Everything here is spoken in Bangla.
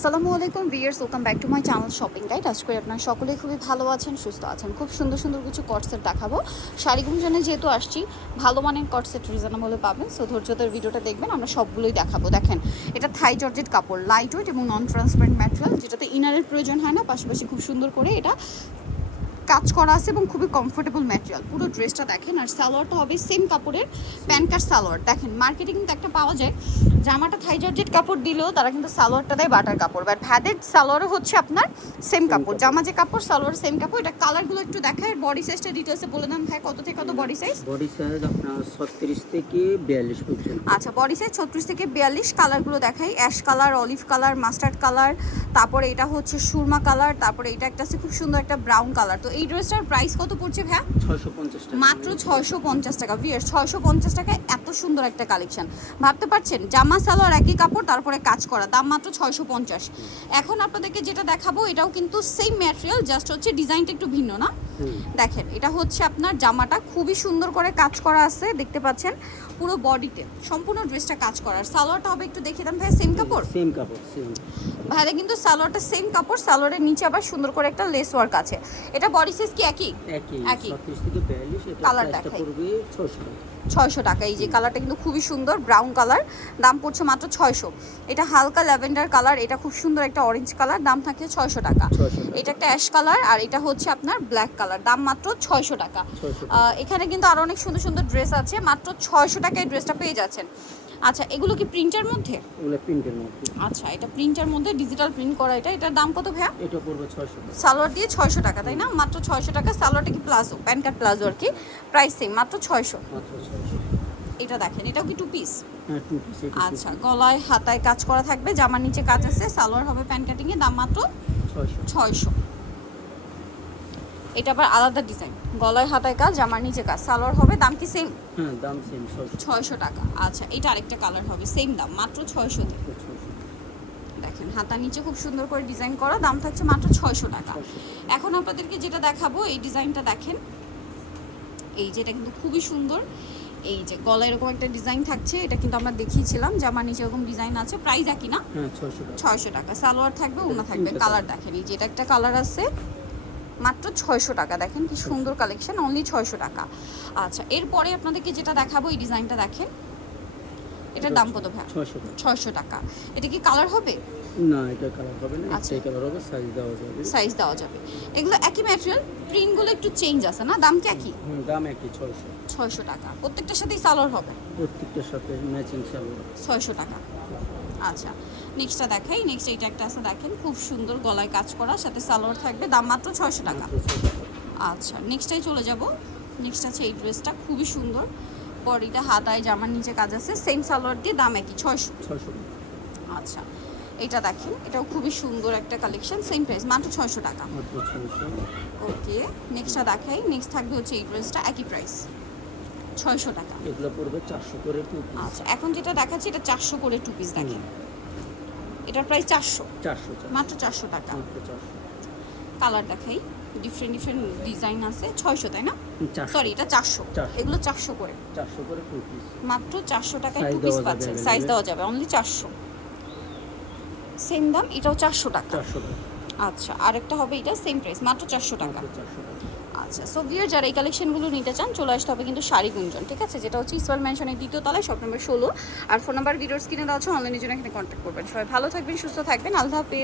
আসসালামু আলাইকুম viewers welcome back to my channel shopping guide. আজ করে আপনার সকলেই খুবই ভালো আছেন, সুস্থ আছেন। খুব সুন্দর সুন্দর কিছু কটসেট দেখাবো। শাড়িগুঞ্জনে যেহেতু আসছি, ভালো মানের কটসেট রিজনেবলে পাবেন। সো ধৈর্যদের ভিডিওটা দেখবেন, আমরা সবগুলোই দেখাবো। দেখেন, এটা থাই জর্জেট কাপড় লাইট ওয়েট এবং নন ট্রান্সপারেন্ট ম্যাটেরিয়াল যেটাতে ইনারের প্রয়োজন হয় না, পাশাপাশি খুব সুন্দর করে এটা কাজ করা আছে এবং খুবই কমফোর্টেবল ম্যাটেরিয়াল পুরো ড্রেসটা দেখেন আর সালোয়ারটা হবে সেম কাপড়ের প্যান্ট কাট সালোয়ার। দেখেন মার্কেটে কিন্তু একটা পাওয়া যায় জামাটা থাই জর্জেট কাপড় দিলেও তারা কিন্তু সালোয়ারটা দেয় বাটার কাপড়। বাট ভ্যাদের সালোয়ারও হচ্ছে আপনার সেম কাপড়। জামা যে কাপড় সালোয়ার সেম কাপড়। এটা কালারগুলো একটু দেখায় বডি সাইজটা ডিটেলসে বলে দেন ভাই কত থেকে কত বডি সাইজ বডি সাইজ আপনার ছত্রিশ থেকে বিয়াল্লিশ পর্যন্ত। আচ্ছা বডি সাইজ ছত্রিশ থেকে বিয়াল্লিশ। কালারগুলো দেখাই ash colour olive colour mustard colour তারপরে এটা হচ্ছে সুরমা কালার তারপরে এটা একটা আছে খুব সুন্দর একটা ব্রাউন কালার। তো এই ড্রেসটার প্রাইস কত পড়ছে ভ্যা মাত্র ছয়শো পঞ্চাশ টাকা। ভিয়ার ছয়শো পঞ্চাশ টাকা এত সুন্দর একটা কালেকশন। ভাবতে পারছেন? জামা সালোয়ার একই কাপড় তারপরে কাজ করা দাম মাত্র ছয়শো পঞ্চাশ। এখন আপনাদেরকে যেটা দেখাবো এটাও কিন্তু সেম ম্যাটেরিয়াল জাস্ট হচ্ছে ডিজাইনটা একটু ভিন্ন না। দেখেন এটা হচ্ছে আপনার জামাটা। খুবই সুন্দর করে কাজ করা আছে দেখতে পাচ্ছেন? পুরো বডিতে সম্পূর্ণ ড্রেসটা কাজ করার। সালোয়ারটা হবে একটু দেখিয়ে দেন ভাই সেম কাপড়? সেম কাপড় সেম ভাইরা কিন্তু সালোয়ারটা সেম কাপড় সালোয়ারের নিচে আবার সুন্দর করে একটা লেস ওয়ার্ক আছে। এটা বডি সাইজ কি একই? একই একই। ছত্রিশ থেকে বিয়াল্লিশ এটা কালারটা প্রাইসটা দেখাই। পড়বে ছয়শো টাকা। এই যে কালারটা কিন্তু খুবই সুন্দর ব্রাউন কালার দাম পড়ছে মাত্র ছয়শো। এটা হালকা ল্যাভেন্ডার কালার এটা খুব সুন্দর একটা অরেঞ্জ কালার দাম থাকে ছয়শো টাকা। এটা একটা অ্যাশ কালার আর এটা হচ্ছে আপনার ব্ল্যাক কালার দাম মাত্র ছয়শো টাকা। এখানে কিন্তু আরও অনেক সুন্দর সুন্দর ড্রেস আছে মাত্র ছয়শো টাকায় ড্রেসটা পেয়ে যাচ্ছেন। আচ্ছা এগুলো কি প্রিন্টার মধ্যে? এগুলো প্রিন্টের মধ্যে। আচ্ছা এটা প্রিন্টার মধ্যে ডিজিটাল প্রিন্ট করা এটা এটার দাম কত ভাইয়া? এটা পড়বে ছয়শো টাকা। সালোয়ার দিয়ে ছয়শো টাকা তাই না? মাত্র ছয়শো টাকা সালোয়ারটা কি প্লাজো? প্যান কার্ড প্লাজো আর কি? প্রাইস সেম মাত্র ছয়শো। মাত্র ছয়শো। এটা দেখেন এটাও কি টু পিস হ্যাঁ টু পিস আচ্ছা গলায় হাতায় কাজ করা থাকবে জামার নিচে কাজ আছে সালোয়ার হবে প্যান কাটিং এর দাম মাত্র ছয়শো। ছয়শো। এটা আবার আলাদা ডিজাইন। গলায় হাতায় কাজ জামার নিচে কাজ। সালোয়ার হবে দাম কি সেম হ্যাঁ দাম সেম ছয়শো। ছয়শো টাকা। আচ্ছা এটা আরেকটা কালার হবে সেম দাম মাত্র ছয়শো ছয়শো দেখেন হাতার নিচে খুব সুন্দর করে ডিজাইন করা দাম থাকছে মাত্র ছয়শো টাকা। এখন আপনাদেরকে যেটা দেখাবো এই ডিজাইনটা দেখেন। এই যেটা কিন্তু খুবই সুন্দর। এই যে গলায় এরকম একটা ডিজাইন থাকছে এটা কিন্তু আমরা দেখিয়েছিলাম জামার নিচে এরকম ডিজাইন আছে প্রাইস একই না? হ্যাঁ ছয়শো টাকা। সালোয়ার থাকবে ওনা থাকবে কালার দেখেন। এই যে এটা একটা কালার আছে। মাত্র ছয়শো টাকা। দেখেন কি সুন্দর কালেকশন অনলি ছয়শো টাকা। আচ্ছা এরপরে আপনাদেরকে যেটা দেখাবো এই ডিজাইনটা দেখেন। এটার দাম কত ভাই ছয়শো টাকা। এটা কি কালার হবে? না এটা কালার হবে না আচ্ছা। কালার হবে সাইজ দেওয়া যাবে। সাইজ দেওয়া যাবে। এগুলো একই ম্যাটেরিয়াল প্রিন্টগুলো একটু চেঞ্জ আছে না? দাম কি একই? দাম একই ছয়শো। ছয়শো টাকা। প্রত্যেকটার সাথেই সালোয়ার হবে? প্রত্যেকটার সাথে ম্যাচিং সালোয়ার ছয়শো টাকা। আচ্ছা নেক্সটটা দেখাই। নেক্সট এইটা একটা আছে দেখেন খুব সুন্দর গলায় কাজ করা সাথে সালোয়ার থাকবে দাম মাত্র ছয়শো টাকা। আচ্ছা নেক্সটটাই চলে যাব। নেক্সট আছে এই ড্রেসটা খুবই সুন্দর। বডিটা হাতায় জামার নিচে কাজ আছে সেম সালোয়ার দিয়ে দাম একই ছয়শো। ছয়শো আচ্ছা এটা দেখেন এটাও খুবই সুন্দর একটা কালেকশন সেম প্রাইস মাত্র ছয়শো টাকা। ওকে নেক্সটটা দেখাই নেক্সট থাকবে হচ্ছে এই ড্রেসটা একই প্রাইস ছয়শো টাকা। এগুলো পড়বে চারশো করে টু পিস আচ্ছা এখন যেটা দেখাচ্ছি এটা চারশো করে টু পিস দেখেন। এটার প্রাইস চারশো। চারশো মাত্র চারশো টাকা। কালার দেখাই ডিফারেন্ট ডিফারেন্ট ডিজাইন আছে। ছয়শো তাই না? সরি এটা চারশো। এগুলো চারশো করে। চারশো করে টু পিস মাত্র চারশো টাকায় টু পিস পাচ্ছেন। সাইজ দেওয়া যাবে অনলি চারশো। সেম দাম এটাও চারশো টাকা। আচ্ছা আরেকটা হবে এটা সেম প্রাইস মাত্র চারশো টাকা। মাত্র চারশো টাকা। আচ্ছা সো ভিয়ার যারা এই কালেকশনগুলো নিতে চান, চলে আসতে হবে কিন্তু শাড়ি গুঞ্জন, ঠিক আছে? যেটা হচ্ছে ইসওয়াল ম্যানশনের দ্বিতীয় তলায় শপ নম্বর ষোলো। আর ফোন নাম্বার ভিডিওর স্ক্রিনে দেওয়া আছে অনলাইনের জন্য এখানে কন্ট্যাক্ট করবেন। সবাই ভালো থাকবেন, সুস্থ থাকবেন। হাফেজ।